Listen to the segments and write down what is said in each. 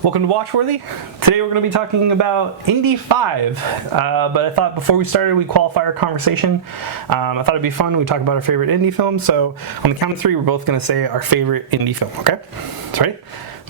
Welcome to Watchworthy. Today we're going to be talking about Indy 5, but I thought before we started we'd qualify our conversation. I thought it'd be fun. We talk about our favorite indie film, so on the count of three we're both going to say our favorite indie film, okay? That's right.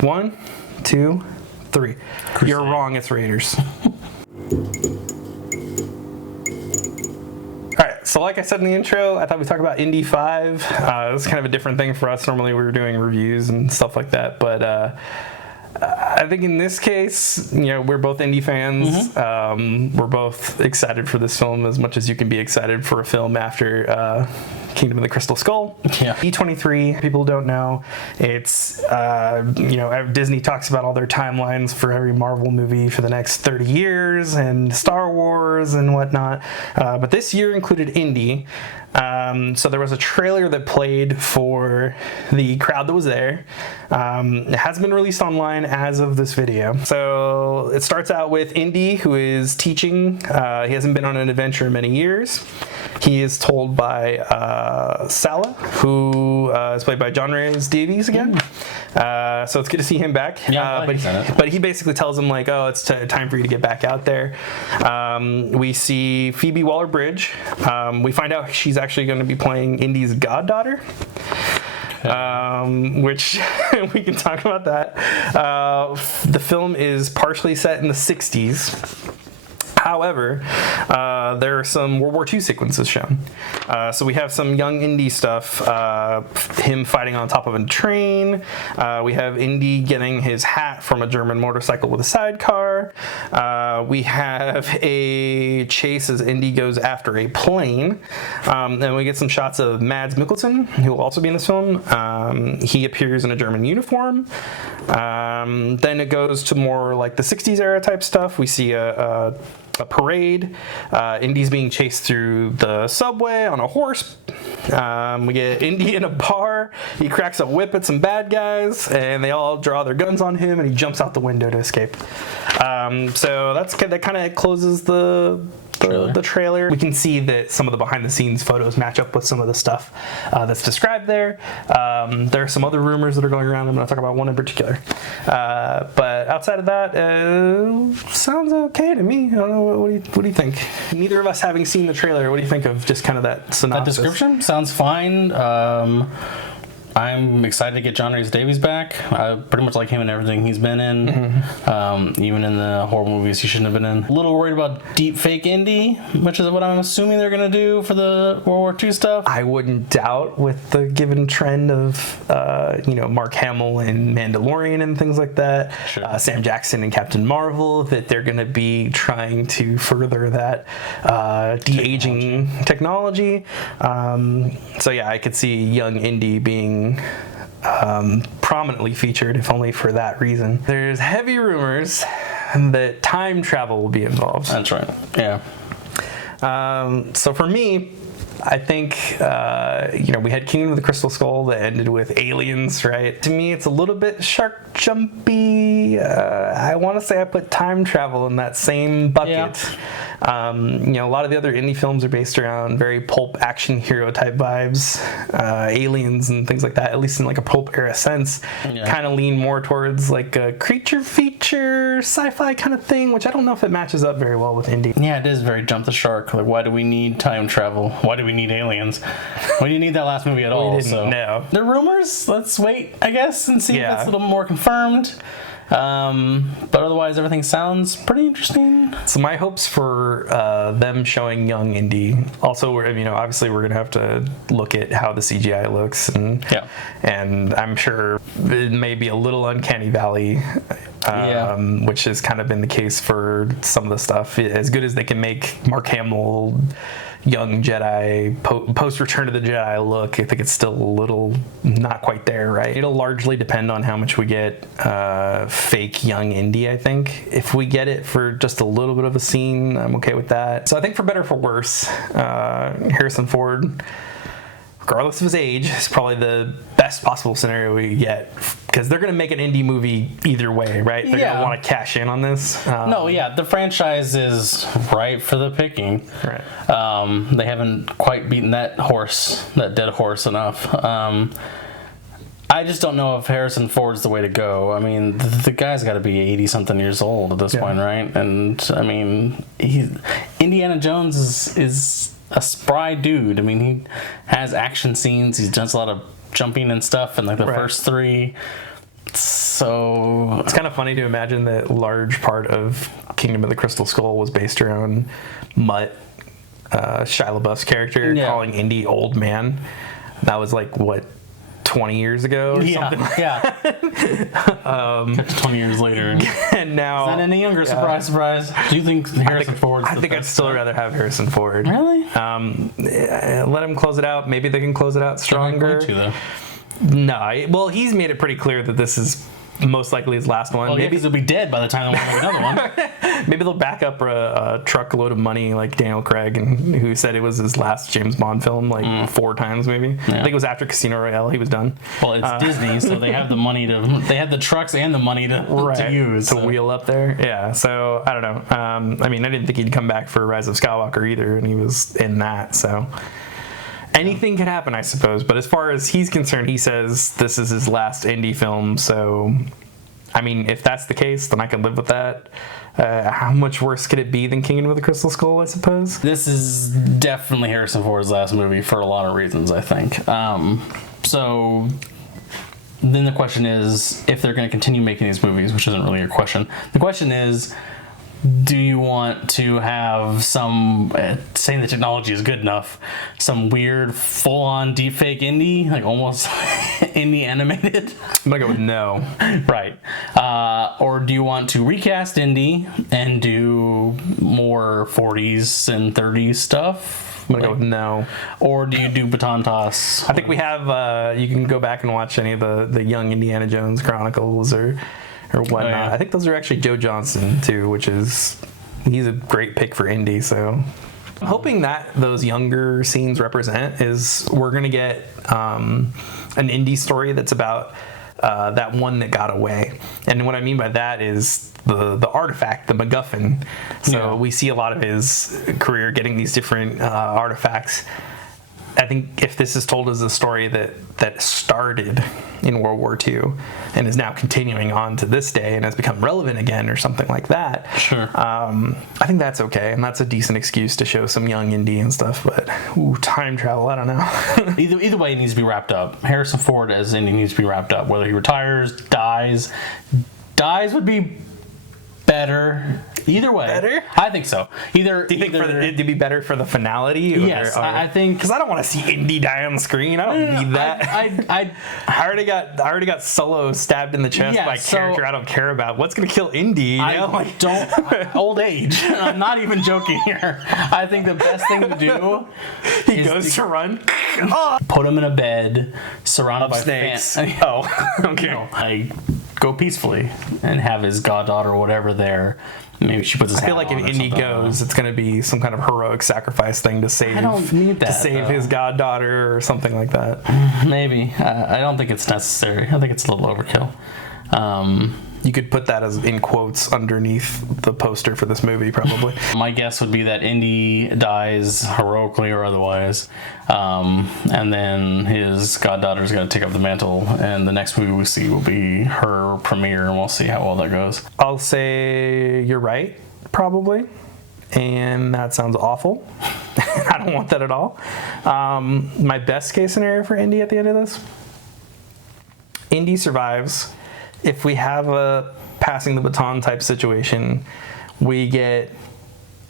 1, 2, 3. Crusade. You're wrong, it's Raiders. Alright, so like I said in the intro, I thought we'd talk about Indy 5. This is kind of a different thing for us. Normally we were doing reviews and stuff like that, but I think in this case, you know, we're both indie fans. We're both excited for this film as much as you can be excited for a film after Kingdom of the Crystal Skull. Yeah. E23, people don't know. It's, you know, Disney talks about all their timelines for every Marvel movie for the next 30 years and Star Wars and whatnot. But this year included Indy. So there was a trailer that played for the crowd that was there. It hasn't been released online as of this video. So it starts out with Indy, who is teaching. He hasn't been on an adventure in many years. He is told by Sala, who is played by John Rhys Davies again. So it's good to see him back. Yeah, but he basically tells him like, oh, it's time for you to get back out there. We see Phoebe Waller-Bridge. We find out she's actually going to be playing Indy's goddaughter. Which we can talk about that. The film is partially set in the 60s. However, there are some World War II sequences shown. So we have some young Indy stuff, him fighting on top of a train. We have Indy getting his hat from a German motorcycle with a sidecar. We have a chase as Indy goes after a plane. And we get some shots of Mads Mikkelsen, who will also be in this film. He appears in a German uniform. Then it goes to more like the 60s era type stuff. We see a parade. Indy's being chased through the subway on a horse. We get Indy in a bar. He cracks a whip at some bad guys, and they all draw their guns on him, and he jumps out the window to escape. So that kind of closes the trailer. We can see that some of the behind-the-scenes photos match up with some of the stuff that's described there. There are some other rumors that are going around. I'm going to talk about one in particular. But outside of that, sounds okay to me. I don't know. What do you think? Neither of us having seen the trailer, what do you think of just kind of that synopsis? That description sounds fine. I'm excited to get John Rhys Davies back. I pretty much like him in everything he's been in. Even in the horror movies he shouldn't have been in. A little worried about deep fake Indy, which is what I'm assuming they're going to do for the World War II stuff. I wouldn't doubt with the given trend of, you know, Mark Hamill in Mandalorian and things like that. Sure. Sam Jackson and Captain Marvel, that they're going to be trying to further that de-aging technology. So yeah, I could see young Indy being prominently featured, if only for that reason. There's heavy rumors that time travel will be involved. That's right. Yeah. So for me, I think, you know, we had Kingdom of the Crystal Skull that ended with aliens, right? To me, it's a little bit shark jumpy. I want to say I put time travel in that same bucket. Yeah. You know, a lot of the other indie films are based around very pulp action hero type vibes, aliens and things like that, at least in like a pulp era sense. Yeah. Kind of lean more towards like a creature feature sci-fi kind of thing, which I don't know if it matches up very well with indie. Yeah, it is very jump the shark. Like, why do we need time travel? Why do we need aliens? Why do you need that last movie at all? We didn't know. The rumors, let's wait, I guess, and see if it's a little more confirmed. But otherwise, everything sounds pretty interesting. So my hopes for them showing young Indy. Also, you know, obviously we're gonna have to look at how the CGI looks, and I'm sure it may be a little uncanny valley, which has kind of been the case for some of the stuff. As good as they can make Mark Hamill young Jedi post Return of the Jedi look, I think it's still a little not quite there, right? It'll largely depend on how much we get fake young Indy. I think if we get it for just a little bit of a scene, I'm okay with that. So I think for better or for worse, Harrison Ford, regardless of his age, is probably the best possible scenario we get, because they're going to make an indie movie either way, right? They're going to want to cash in on this. The franchise is ripe for the picking. Right. They haven't quite beaten that dead horse enough. I just don't know if Harrison Ford's the way to go. I mean, the guy's got to be 80-something years old at this point, right? And, I mean, Indiana Jones is a spry dude. I mean, he has action scenes. He's done a lot of jumping and stuff in, like, the first three. So... It's kind of funny to imagine that large part of Kingdom of the Crystal Skull was based around Mutt, Shia LaBeouf's character, calling Indy old man. That was, like, what... 20 years ago or something like that. 20 years later. And now... Is that any younger? Surprise. Do you think Harrison Ford's I think I'd still rather have Harrison Ford. Really? Let him close it out. Maybe they can close it out stronger. They're not going to, though. No. Well, he's made it pretty clear that this is most likely his last one. Well, maybe he'll be dead by the time they want to make another one. Maybe they'll back up a truckload of money like Daniel Craig, and who said it was his last James Bond film, like 4 times maybe. Yeah. I think it was after Casino Royale he was done. Well, it's Disney, so they have the money they have the trucks and the money to use. To wheel up there. Yeah, so I don't know. I mean, I didn't think he'd come back for Rise of Skywalker either, and he was in that, so... Anything could happen, I suppose, but as far as he's concerned, he says this is his last indie film, so, I mean, if that's the case, then I can live with that. How much worse could it be than Kingdom of the Crystal Skull, I suppose? This is definitely Harrison Ford's last movie for a lot of reasons, I think. So, then the question is, if they're going to continue making these movies, which isn't really a question, the question is, do you want to have some, saying the technology is good enough, some weird full-on deepfake indie, like almost indie animated? I'm gonna go with no. Right. Or do you want to recast indie and do more 40s and 30s stuff? I'm gonna go with no. Or do you do baton toss? I think we have, you can go back and watch any of the young Indiana Jones Chronicles or whatnot. Oh, yeah. I think those are actually Joe Johnston too, which is, he's a great pick for indie. So I'm hoping that those younger scenes represent is we're gonna get an indie story that's about that one that got away. And what I mean by that is the artifact, the MacGuffin. So we see a lot of his career getting these different artifacts. I think if this is told as a story that started in World War II and is now continuing on to this day and has become relevant again or something like that, sure. I think that's okay, and that's a decent excuse to show some young indie and stuff. But time travel, I don't know. either way, it needs to be wrapped up. Harrison Ford as indie needs to be wrapped up. Whether he retires, dies would be better. Either way, better? I think so. Do you think it'd be better for the finality? Yes, I think, because I don't want to see Indy die on the screen. I don't need that. I already got Solo stabbed in the chest by a character I don't care about. What's gonna kill Indy? You know? Old age. I'm not even joking here. I think the best thing to do he goes to run. Put him in a bed surrounded by snakes. Oh, okay. Go peacefully and have his goddaughter or whatever there. Maybe she puts his I feel like if Indy goes, it's going to be some kind of heroic sacrifice thing to save. I don't need that, to save his goddaughter or something like that. Maybe. I don't think it's necessary. I think it's a little overkill. You could put that as in quotes underneath the poster for this movie, probably. My guess would be that Indy dies heroically or otherwise, and then his goddaughter's going to take up the mantle, and the next movie we see will be her premiere, and we'll see how well that goes. I'll say you're right, probably, and that sounds awful. I don't want that at all. My best case scenario for Indy at the end of this, Indy survives. If we have a passing the baton type situation, we get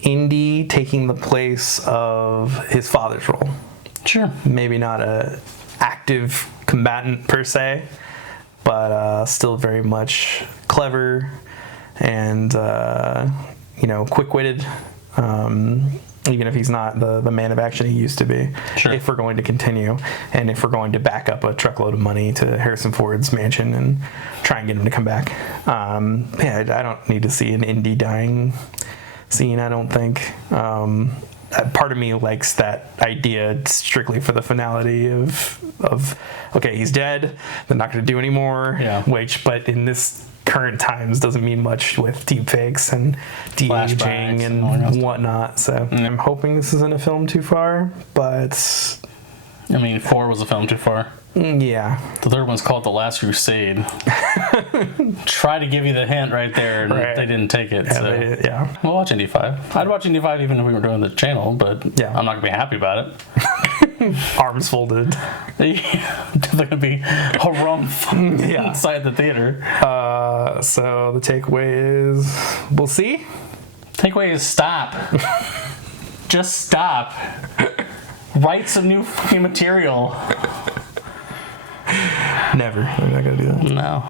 Indy taking the place of his father's role. Sure. Maybe not a active combatant per se, but still very much clever and quick-witted. Even if he's not the man of action he used to be. Sure. If we're going to continue, and if we're going to back up a truckload of money to Harrison Ford's mansion and try and get him to come back. I don't need to see an Indy dying scene, I don't think. Part of me likes that idea strictly for the finality of okay, he's dead, they're not going to do anymore, but in this current times doesn't mean much with deepfakes and de-aging and whatnot. So I'm hoping this isn't a film too far, but... I mean, 4 was a film too far. Yeah. The third one's called The Last Crusade. Try to give you the hint right there, and they didn't take it. Yeah. We'll watch Indy 5. I'd watch Indy 5 even if we were doing the channel, but I'm not going to be happy about it. Arms folded. Definitely going to be a rumph inside the theater. So the takeaway is, we'll see. Takeaway is stop. Just stop. Write some new fucking material. Never. I'm not going to do that. No.